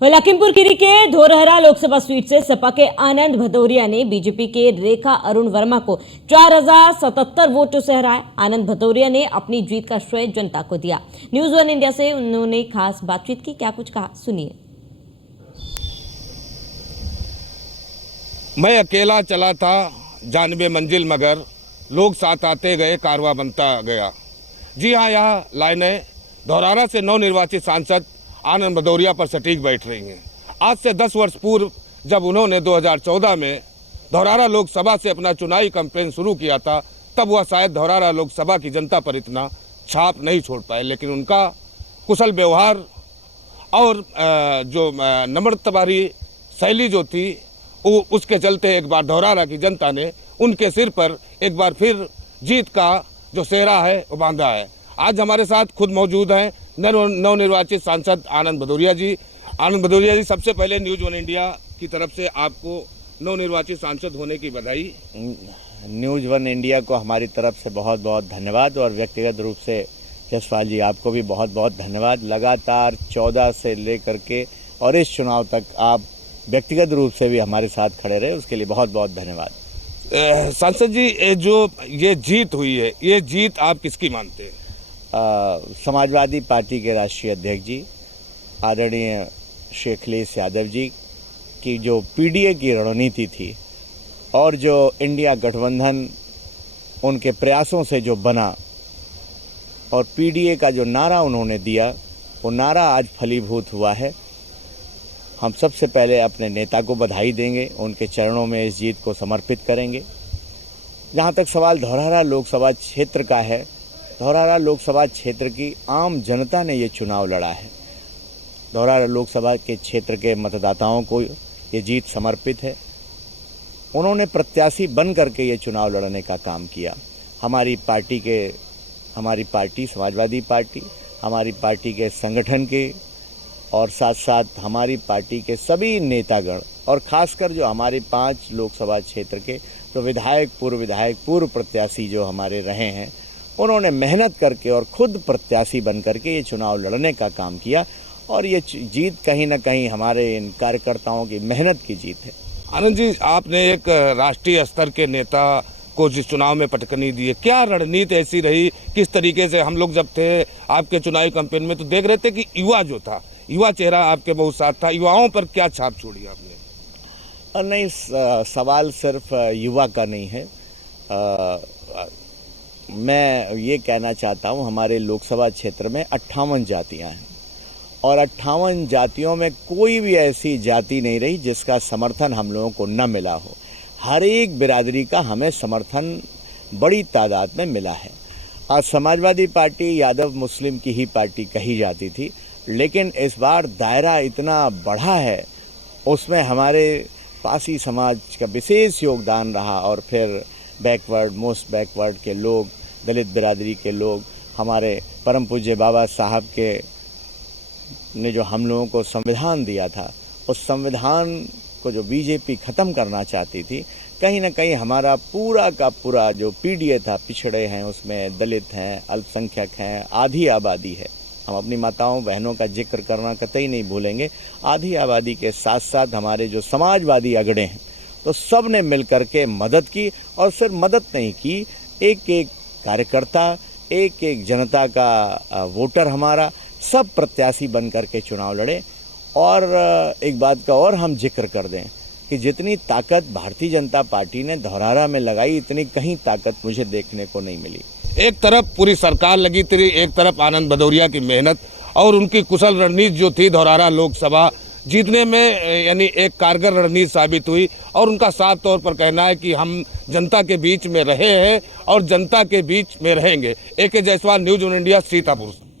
लखीमपुर खीरी के धोरहरा लोकसभा सीट से सपा के आनंद भदौरिया ने बीजेपी के रेखा अरुण वर्मा को 4077 वोटों से हराया। आनंद भदौरिया ने अपनी जीत का श्रेय जनता को दिया। न्यूज़ वन इंडिया से उन्होंने खास बातचीत की, क्या कुछ कहा सुनिए। मैं अकेला चला था जानबे मंजिल, मगर लोग साथ आते गए, कारवां बनता गया। जी हाँ, यहाँ लाइनें धौरहरा से नवनिर्वाचित सांसद आनंद भदौरिया पर सटीक बैठ रही हैं। आज से 10 वर्ष पूर्व जब उन्होंने 2014 में धौरहरा लोकसभा से अपना चुनावी कैंपेन शुरू किया था, तब वह शायद धौरहरा लोकसभा की जनता पर इतना छाप नहीं छोड़ पाए, लेकिन उनका कुशल व्यवहार और जो नम्रता भरी शैली जो थी, उसके चलते एक बार धौरहरा की जनता ने उनके सिर पर एक बार फिर जीत का जो सेहरा है वो बांधा है। आज हमारे साथ खुद मौजूद हैं नवनिर्वाचित सांसद आनंद भदौरिया जी। आनंद भदौरिया जी, सबसे पहले न्यूज़ वन इंडिया की तरफ से आपको नवनिर्वाचित सांसद होने की बधाई। न्यूज़ वन इंडिया को हमारी तरफ से बहुत बहुत धन्यवाद, और व्यक्तिगत रूप से जसपाल जी आपको भी बहुत बहुत धन्यवाद। लगातार 14 से लेकर के और इस चुनाव तक आप व्यक्तिगत रूप से भी हमारे साथ खड़े रहे, उसके लिए बहुत बहुत धन्यवाद। सांसद जी, जो ये जीत हुई है, ये जीत आप किसकी मानते हैं? समाजवादी पार्टी के राष्ट्रीय अध्यक्ष जी आदरणीय श्री अखिलेश यादव जी की जो पीडीए की रणनीति थी और जो इंडिया गठबंधन उनके प्रयासों से जो बना, और पीडीए का जो नारा उन्होंने दिया, वो नारा आज फलीभूत हुआ है। हम सबसे पहले अपने नेता को बधाई देंगे, उनके चरणों में इस जीत को समर्पित करेंगे। जहाँ तक सवाल धौरहरा लोकसभा क्षेत्र का है, धौरहरा लोकसभा क्षेत्र की आम जनता ने ये चुनाव लड़ा है। धौरहरा लोकसभा के क्षेत्र के मतदाताओं को ये जीत समर्पित है। उन्होंने प्रत्याशी बन करके ये चुनाव लड़ने का काम किया। हमारी पार्टी समाजवादी पार्टी, हमारी पार्टी के संगठन के और साथ साथ हमारी पार्टी के सभी नेतागण, और ख़ासकर जो हमारे 5 लोकसभा क्षेत्र के जो विधायक, पूर्व प्रत्याशी जो हमारे रहे हैं, उन्होंने मेहनत करके और खुद प्रत्याशी बन करके ये चुनाव लड़ने का काम किया, और ये जीत कहीं ना कहीं हमारे इन कार्यकर्ताओं की मेहनत की जीत है। आनंद जी, आपने एक राष्ट्रीय स्तर के नेता को जिस चुनाव में पटकनी दी है, क्या रणनीति ऐसी रही? किस तरीके से हम लोग जब थे आपके चुनावी कैंपेन में तो देख रहे थे कि युवा चेहरा आपके बहुत साथ था, युवाओं पर क्या छाप छोड़ी आपने? नहीं, सवाल सिर्फ युवा का नहीं है। मैं ये कहना चाहता हूँ, हमारे लोकसभा क्षेत्र में 58 जातियाँ हैं, और 58 जातियों में कोई भी ऐसी जाति नहीं रही जिसका समर्थन हम लोगों को न मिला हो। हर एक बिरादरी का हमें समर्थन बड़ी तादाद में मिला है। आज समाजवादी पार्टी यादव मुस्लिम की ही पार्टी कही जाती थी, लेकिन इस बार दायरा इतना बढ़ा है, उसमें हमारे पासी समाज का विशेष योगदान रहा, और फिर मोस्ट बैकवर्ड के लोग, दलित बिरादरी के लोग, हमारे परम पूज्य बाबा साहब के ने जो हम लोगों को संविधान दिया था, उस संविधान को जो बीजेपी ख़त्म करना चाहती थी, कहीं ना कहीं हमारा पूरा का पूरा जो पीडीए था, पिछड़े हैं, उसमें दलित हैं, अल्पसंख्यक हैं, आधी आबादी है। हम अपनी माताओं बहनों का जिक्र करना कतई नहीं भूलेंगे। आधी आबादी के साथ साथ हमारे जो समाजवादी अगड़े हैं, तो सब ने मिल कर के मदद की, और सिर्फ मदद नहीं की, एक एक कार्यकर्ता, एक एक जनता का वोटर हमारा, सब प्रत्याशी बन कर के चुनाव लड़े। और एक बात का और हम जिक्र कर दें कि जितनी ताकत भारतीय जनता पार्टी ने धौरहरा में लगाई, इतनी कहीं ताकत मुझे देखने को नहीं मिली। एक तरफ पूरी सरकार लगी थी, एक तरफ आनंद भदौरिया की मेहनत और उनकी कुशल रणनीति जो थी धौरहरा लोकसभा जीतने में, यानी एक कारगर रणनीति साबित हुई। और उनका साफ तौर पर कहना है कि हम जनता के बीच में रहे हैं और जनता के बीच में रहेंगे। AK Jaiswal, news one India, Sitapur.